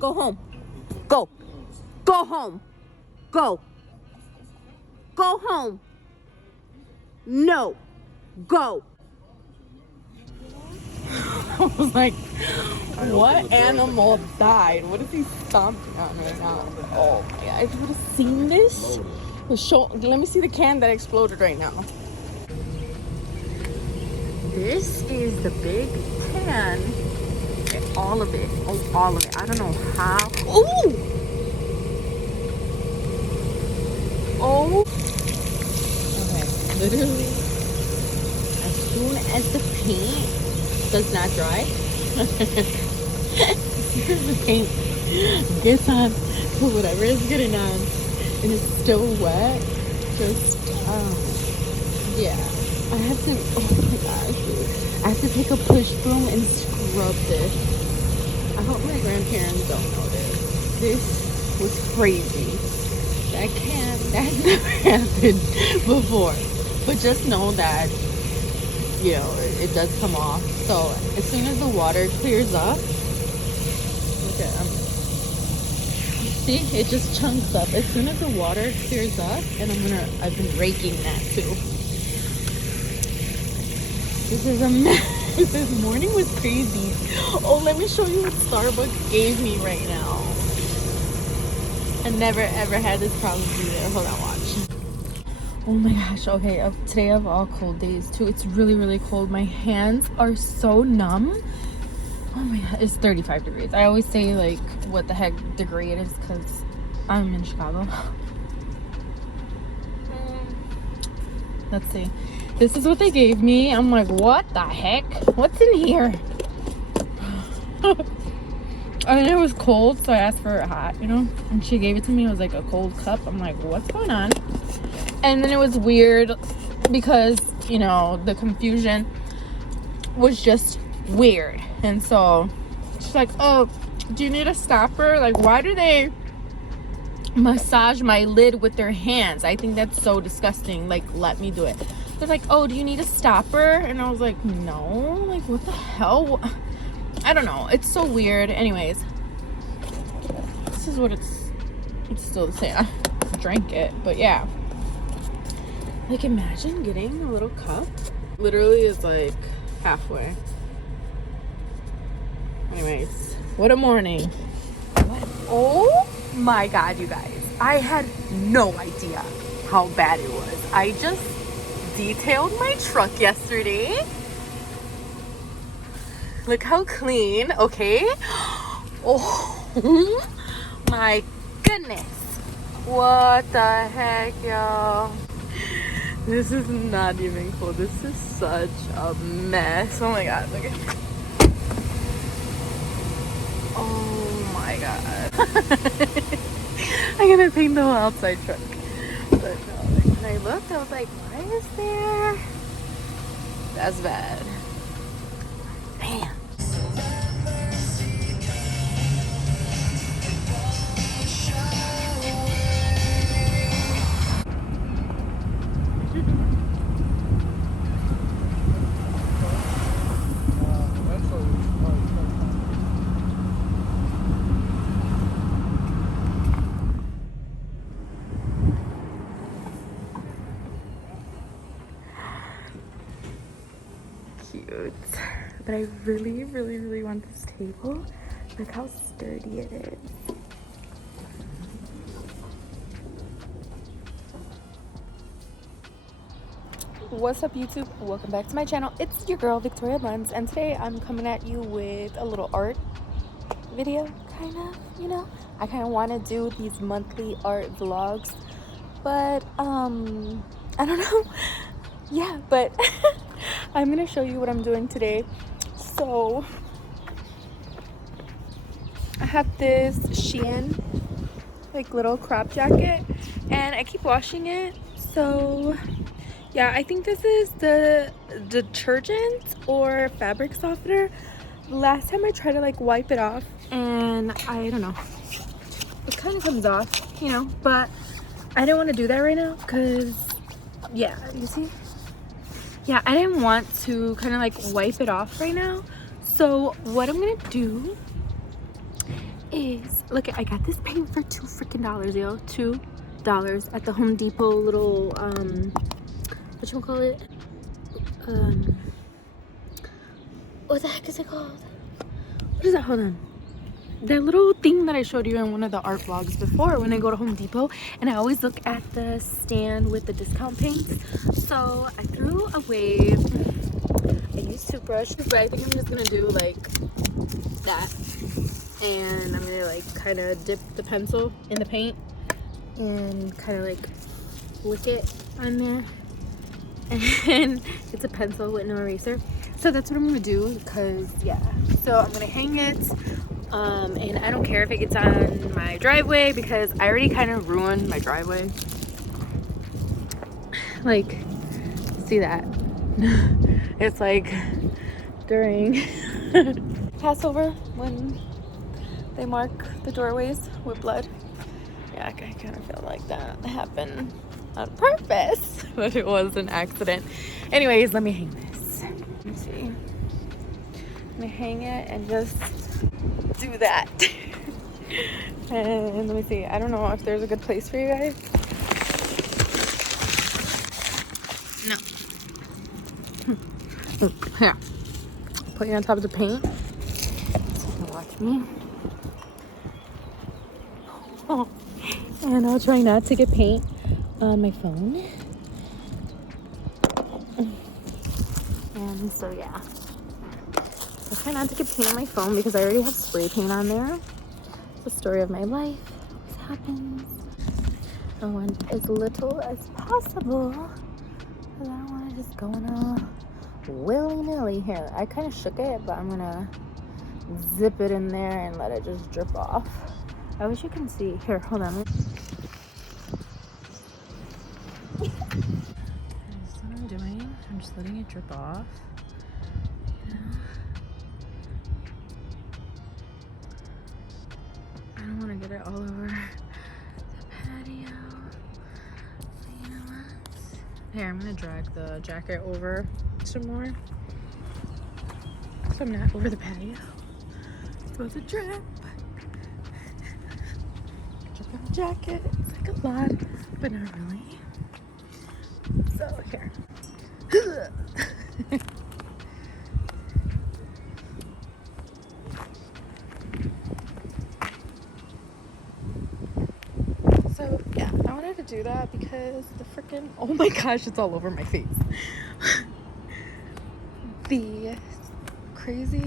Go home. Go. Go home. Go. Go home. No. Go. I was like, what animal died? What is he stomping on right now? Oh my god, if you would have seen this, let me see the can that exploded right now. This is the big pan. All of it. Oh, all of it. I don't know how. Ooh! Oh! Okay, literally, as soon as the paint does not dry, as the paint gets on to whatever is getting on and it's still wet, just, yeah. I have to, oh my gosh, dude. I have to take a push broom and scrub this. I hope my grandparents don't know this. This was crazy. That never happened before. But just know that, you know, it does come off. So as soon as the water clears up, look at see, it just chunks up. As soon as the water clears up, and I've been raking that too. This is a mess. This morning was crazy. Oh, let me show you what Starbucks gave me right now. I never ever had this problem either. Hold on, watch. Oh my gosh. Okay, today of all cold days too. It's really, really cold. My hands are so numb. Oh my god, it's 35 degrees. I always say like what the heck degree it is because I'm in Chicago. Let's see. This is what they gave me. I'm like, what the heck? What's in here? I knew it was cold, so I asked for it hot, you know? And she gave it to me. It was like a cold cup. I'm like, what's going on? And then it was weird because, you know, the confusion was just weird. And so she's like, oh, do you need a stopper? Like, why do they massage my lid with their hands? I think that's so disgusting. Like, let me do it. They're like, oh, do you need a stopper? And I was like, no. Like, what the hell? I don't know. It's so weird. Anyways, this is what it's still the same. I drank it, but yeah. Like, imagine getting a little cup. Literally is like halfway. Anyways, what a morning. Oh my god, you guys. I had no idea how bad it was. I just detailed my truck yesterday. Look how clean, okay? Oh my goodness. What the heck, y'all? This is not even cool. This is such a mess. Oh my god, look at it. Oh my god. I'm gonna paint the whole outside truck. But no, like, when I looked, I was like, why is there? That's bad. Man. Cute. But I really, really, really want this table. Look how sturdy it is. What's up, YouTube? Welcome back to my channel. It's your girl Victoria Buns, and today I'm coming at you with a little art video, kind of, you know. I kind of want to do these monthly art vlogs, but I don't know. Yeah, but I'm gonna show you what I'm doing today. So I have this SHEIN like little crop jacket, and I keep washing it. So yeah, I think this is the detergent or fabric softener. Last time I tried to like wipe it off, and I don't know, it kind of comes off, you know, but I didn't want to do that right now because, yeah, you see, yeah, I didn't want to kind of like wipe it off right now. So what I'm gonna do is, look, I got this paint for $2 freaking, yo. $2 at the Home Depot little whatchamacallit? What the heck is it called? What is that? Hold on. That little thing that I showed you in one of the art vlogs before, when I go to Home Depot, and I always look at the stand with the discount paints. So I threw away a used toothbrush, but I think I'm just gonna do like that, and I'm gonna like kind of dip the pencil in the paint and kind of like lick it on there, and it's a pencil with no eraser. So that's what I'm gonna do, because yeah, so I'm gonna hang it, and I don't care if it gets on my driveway, because I already kind of ruined my driveway. Like, see that? It's like during Passover when they mark the doorways with blood. Yeah, I kind of feel like that happened on purpose, but it was an accident. Anyways, let me hang this. Let me see. I'm gonna hang it and just do that. And let me see. I don't know if there's a good place for you guys. No. Here. Put you on top of the paint. So you can watch me. Oh. And I'll try not to get paint on my phone. And so yeah. I try not to get paint on my phone because I already have spray paint on there. It's the story of my life. It always happens. I want as little as possible, because I don't want to just go in a willy-nilly here. I kind of shook it, but I'm gonna zip it in there and let it just drip off. I wish you can see. Here, hold on. That's what I'm doing. I'm just letting it drip off. You know? I don't want to get it all over the patio. So you know what? Here, I'm gonna drag the jacket over some more, so I'm not over the patio. So it's a drip. Drip on the jacket. It's like a lot, but not really. So here. So yeah, I wanted to do that because the freaking, oh my gosh, it's all over my face. The crazy is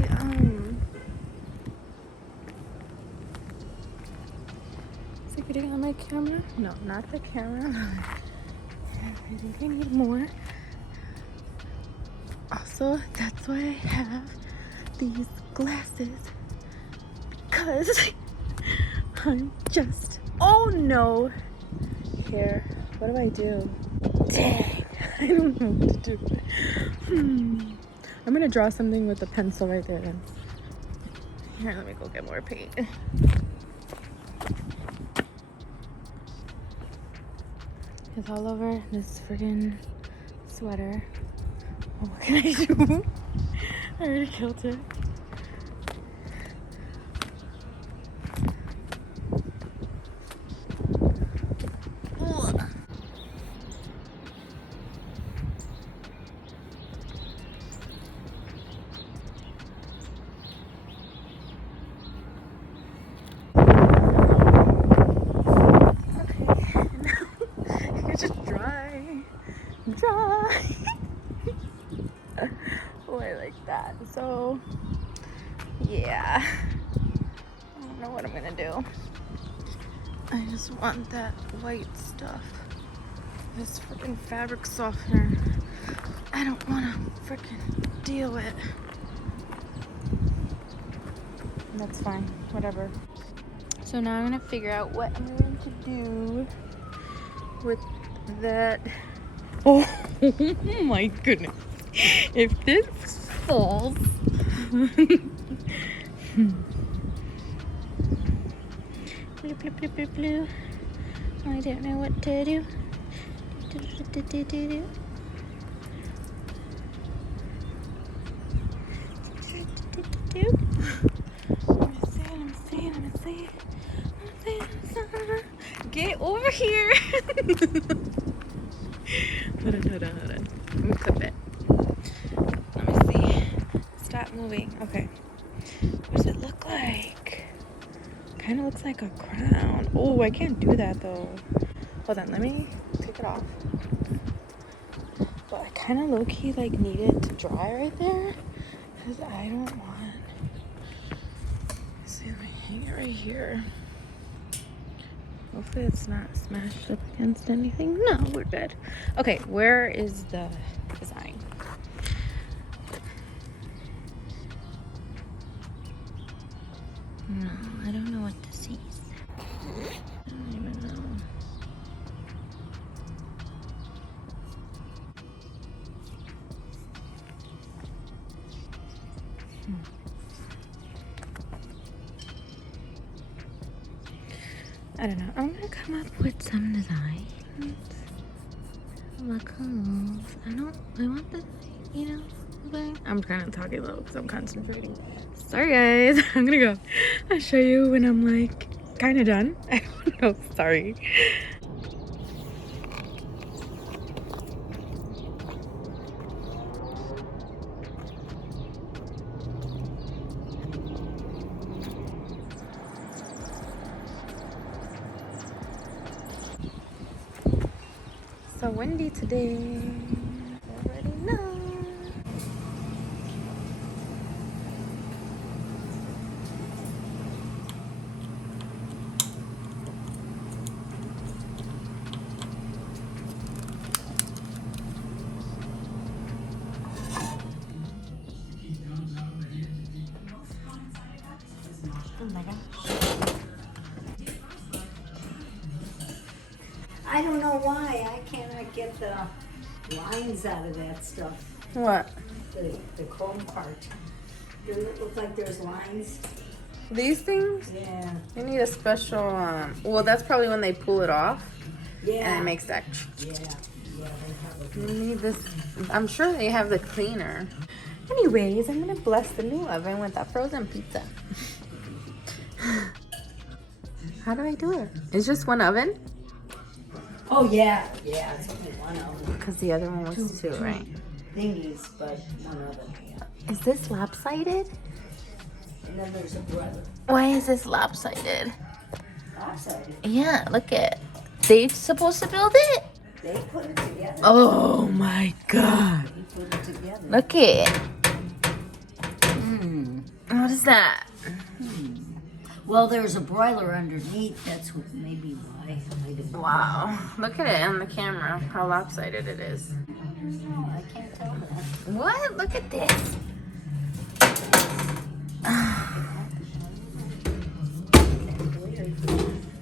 it getting on my camera? No, not the camera. I think I need more. Also, that's why I have these glasses, because I'm just, oh no. Here, what do? Dang, I don't know what to do. I'm gonna draw something with the pencil right there then. Here, let me go get more paint. It's all over this friggin' sweater. Oh, what can I do? I already killed it. Boy, like that. So yeah, I don't know what I'm gonna do. I just want that white stuff, this freaking fabric softener. I don't want to freaking deal with it. That's fine, whatever. So now I'm gonna figure out what I'm going to do with that. Oh my goodness. If this falls. Blue, blue, blue, blue, blue. I don't know what to do. Let me see. moving. Okay. What does it look like? Kind of looks like a crown. Oh, I can't do that though. Hold on, let me take it off. But I kind of low-key like need it to dry right there because I don't want. Let's see, let me hang it right here. Hopefully it's not smashed up against anything. No, we're good. Okay, where is the design? No, I don't know what this is. I don't even know. I don't know. I'm gonna come up with some designs. Like, I want the, you know, thing. I'm kind of talking low because I'm concentrating. Sorry guys, I'm gonna go. I'll show you when I'm like kind of done. I don't know, sorry. So windy today. Already know. Oh my gosh. I don't know why I cannot get the lines out of that stuff. What? The chrome part. Doesn't it look like there's lines? These things? Yeah. You need a special, well, that's probably when they pull it off. Yeah. And it makes that. Yeah. Yeah, they You have need this. I'm sure they have the cleaner. Anyways, I'm gonna bless the new oven with that frozen pizza. How do I do it? It's just one oven? Oh, yeah. Yeah, it's only one of them. Because the other one was two, right? Thingies, but one of them, yeah. Is this lopsided? And then there's a brother. Why is this lopsided? Lopsided. Yeah, look at. They supposed to build it? They put it together. Oh my god. They put it together. Look it. Hmm. What is that? Well, there's a broiler underneath. That's what maybe why. Wow. Look at it on the camera, how lopsided it is. No, I can't tell that. What? Look at this.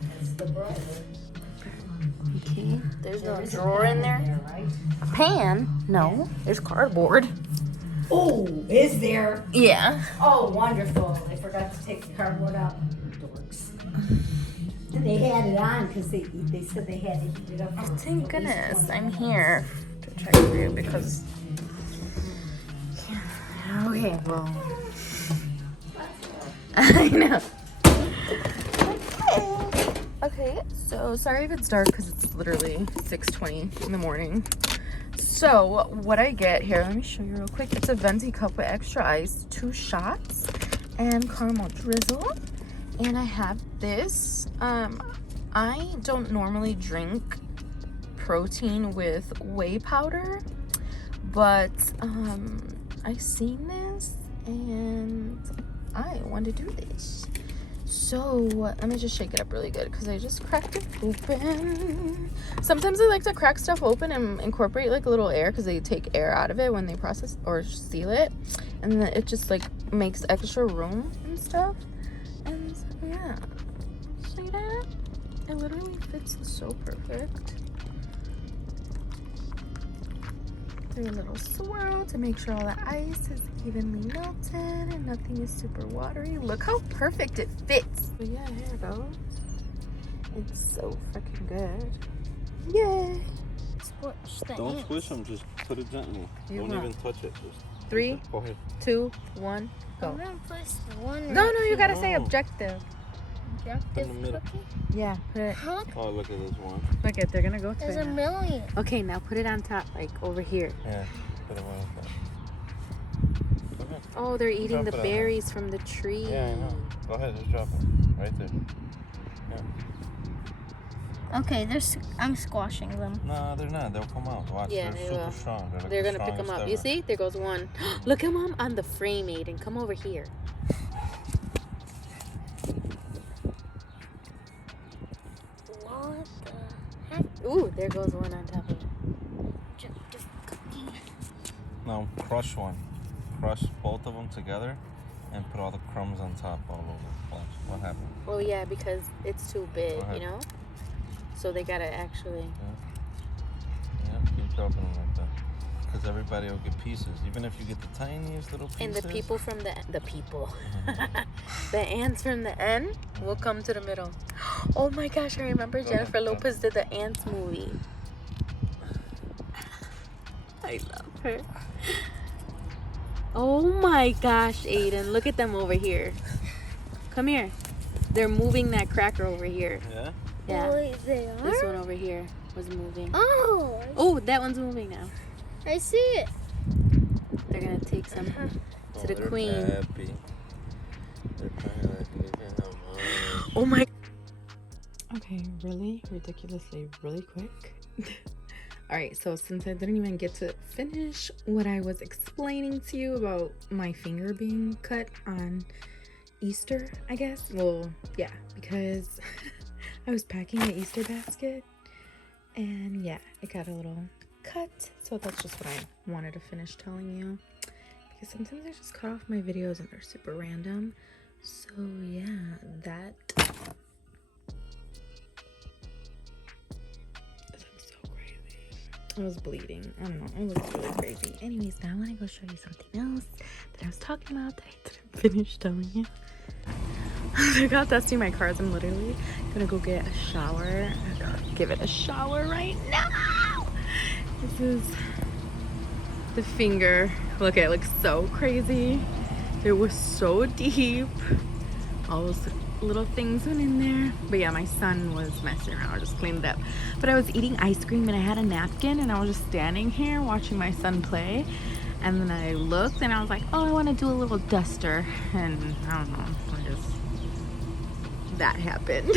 That's the broiler. Okay. There's no drawer in there. Right? A pan? No. There's cardboard. Oh, is there? Yeah. Oh, wonderful. I forgot to take the cardboard out. Dorks. They had it on because they said they had to heat it up. Oh, for thank at least goodness. 20 I'm minutes. here to check for you because. Okay, well. I know. Okay, so sorry if it's dark because it's literally 6:20 in the morning. So what I get here, let me show you real quick. It's a venti cup with extra ice, 2 shots, and caramel drizzle. And I have this. I don't normally drink protein with whey powder, but I seen this and I want to do this. So let me just shake it up really good because I just cracked it open. Sometimes I like to crack stuff open and incorporate like a little air because they take air out of it when they process or seal it, and then it just like makes extra room and stuff. And so, yeah, see that? It literally fits so perfect. Do a little swirl to make sure all the ice is evenly melted and nothing is super watery. Look how perfect it fits. But yeah, here it goes. It's so freaking good. Yay! Squish the Don't ants. squish them, just put it gently. You Don't won't. even touch it. Just 3, go ahead. 2, 1, go. I'm gonna push one. No, you gotta say No. objective. Objective In the middle. cookie. Yeah, put it. Huh? Oh, look at this one. Look it, they're gonna go to There's it a now. million. Okay, now put it on top, like over here. Yeah, put it right like that. Go ahead. Oh, they're eating Drop the it on berries from the tree. Yeah, I know. Go ahead, just drop it. Right there. Yeah. Okay, I'm squashing them. No, they're not. They'll come out. Watch, Yeah, they're they super will. strong. They're, like They're the gonna pick them strongest up. You ever. see? There goes one. Look at Mom on the frame, Aiden. Come over here. What the heck? Ooh, there goes one on top of it. Just cookie. No, crush one. Crush both of them together and put all the crumbs on top all over. Watch, what happened? Well, yeah, because it's too big, Go ahead. you know? So they gotta actually... Yeah, keep dropping them like that. Because everybody will get pieces. Even if you get the tiniest little pieces. And the people from the ants from the end will come to the middle. Oh my gosh, I remember Go Jennifer ahead, Lopez did the ants movie. I love her. Oh my gosh, Aiden, look at them over here. Come here. They're moving that cracker over here. Yeah? Yeah. Wait, they are? This one over here was moving. Oh, Oh, that one's moving now. I see it. They're gonna take some to the they're queen. happy. They're probably like, "Look at how much." Oh my. Okay, really ridiculously really quick. All right, so since I didn't even get to finish what I was explaining to you about my finger being cut on Easter, I guess. Well, yeah, because I was packing the Easter basket and yeah, it got a little cut. So that's just what I wanted to finish telling you, because sometimes I just cut off my videos and they're super random. So yeah, that I was bleeding. I don't know. It looks really crazy. Anyways, now I want to go show you something else that I was talking about that I didn't finish telling you. I got dusting my cars. I'm literally gonna go get a shower. I'm gonna give it a shower right now. This is the finger. Look, it looks so crazy. It was so deep. All those little things went in there. But yeah, my son was messing around. I just cleaned it up. But I was eating ice cream and I had a napkin and I was just standing here watching my son play. And then I looked and I was like, oh, I want to do a little duster. And I don't know, that happened.